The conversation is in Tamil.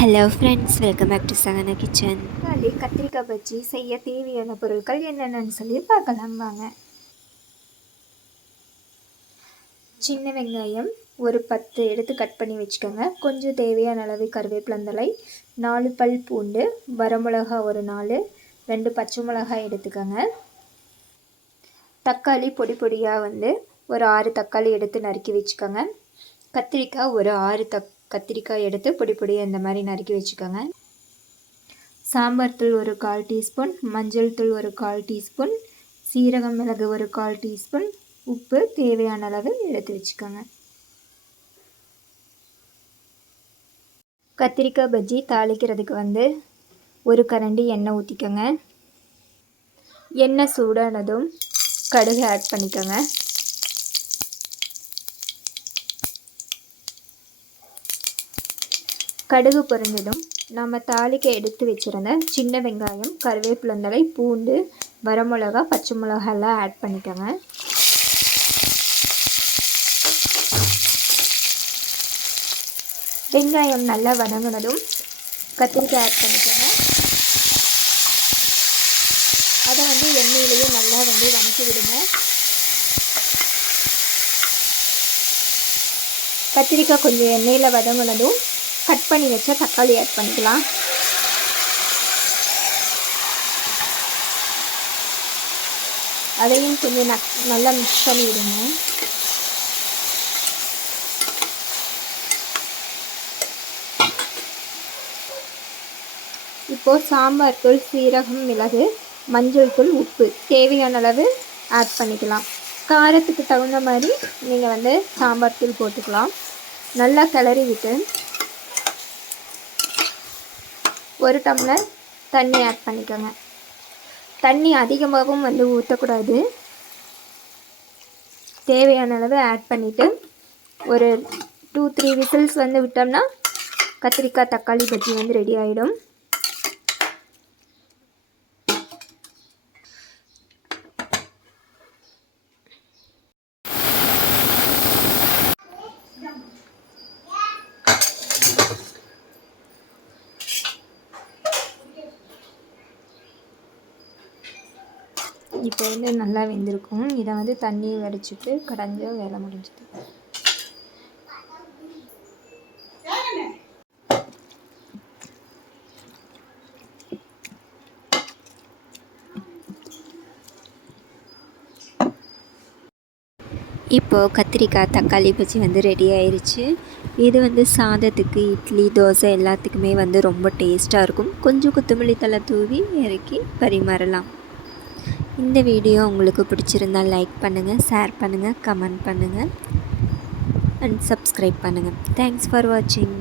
Hello friends welcome back to Sagana kitchen தக்காளி கத்திரிக்காய் பஜ்ஜி செய்ய தேவையான பொருட்கள் என்னென்னு சொல்லி பார்க்கலாம் வாங்க. சின்ன வெங்காயம் ஒரு பத்து எடுத்து கட் பண்ணி வச்சுக்கோங்க. கொஞ்சம் தேவையான அளவு கருவேப்பிலந்தலை நாலு பல் பூண்டு வரமிளகா ஒரு நாலு ரெண்டு பச்சை மிளகாய் எடுத்துக்கோங்க. தக்காளி பொடி பொடியாக வந்து ஒரு ஆறு தக்காளி எடுத்து நறுக்கி வச்சுக்கோங்க. கத்திரிக்காய் ஒரு ஆறு தக் கத்திரிக்காய் எடுத்து பொடி பொடியாக இந்த மாதிரி நறுக்கி வச்சுக்கோங்க. சாம்பார் தூள் ஒரு கால் டீஸ்பூன் மஞ்சள் தூள் ஒரு கால் டீஸ்பூன் சீரகம் மிளகு ஒரு கால் டீஸ்பூன் உப்பு தேவையான அளவு எடுத்து வச்சுக்கோங்க. கத்திரிக்காய் பஜ்ஜி தாளிக்கிறதுக்கு வந்து ஒரு கரண்டி எண்ணெய் ஊற்றிக்கோங்க எண்ணெய் சூடானதும் கடுகு ஆட் பண்ணிக்கோங்க. கடுகு பொரிஞ்சதும் நம்ம தாளிக்க எடுத்து வச்சுருந்த சின்ன வெங்காயம் கருவேப்பிலந்தலை பூண்டு வரமிளகா பச்சை மிளகாலாம் ஆட் பண்ணிக்கோங்க. வெங்காயம் நல்லா வதங்கினதும் கத்திரிக்காய் ஆட் பண்ணிக்கோங்க. அதை வந்து எண்ணெயிலேயே நல்லா வந்து வதக்கி விடுங்க. கத்திரிக்காய் கொஞ்சம் எண்ணெயில் வதங்கினதும் கட் பண்ணி வச்ச தக்காளி ஆட் பண்ணிக்கலாம். அதையும் கொஞ்சம் நல்லா மிக்ஸ் பண்ணிவிடுங்க இப்போது சாம்பார் தூள் சீரகம் மிளகு மஞ்சள் தூள் உப்பு தேவையான அளவு ஆட் பண்ணிக்கலாம். காரத்துக்கு தகுந்த மாதிரி நீங்கள் வந்து சாம்பார் தூள் போட்டுக்கலாம். நல்லா கிளறி விட்டு ஒரு டம்ளர் தண்ணி ஆட் பண்ணிக்கோங்க. தண்ணி அதிகமாகவும் வந்து ஊற்றக்கூடாது தேவையான அளவு ஆட் பண்ணிவிட்டு ஒரு டூ த்ரீ விசில்ஸ் வந்து விட்டோம்னா கத்திரிக்காய் தக்காளி பஜ்ஜி வந்து ரெடி ஆகிடும் இப்போ வந்து நல்லா வெந்திருக்கும். இதை வந்து தண்ணி வடிச்சிட்டு கடைஞ்ச வேலை முடிஞ்சுது. இப்போது கத்திரிக்காய் தக்காளி பஜ்ஜி வந்து ரெடி ஆயிடுச்சு இது வந்து சாதத்துக்கு இட்லி தோசை எல்லாத்துக்குமே வந்து ரொம்ப டேஸ்ட்டாக இருக்கும். கொஞ்சம் கொத்தமல்லி தலை தூவி இறக்கி பரிமாறலாம். இந்த வீடியோ உங்களுக்கு பிடிச்சிருந்தால் லைக் பண்ணுங்கள் ஷேர் பண்ணுங்கள் கமெண்ட் பண்ணுங்கள் அண்ட் சப்ஸ்கிரைப் பண்ணுங்கள் தேங்க்ஸ் ஃபார் வாட்சிங்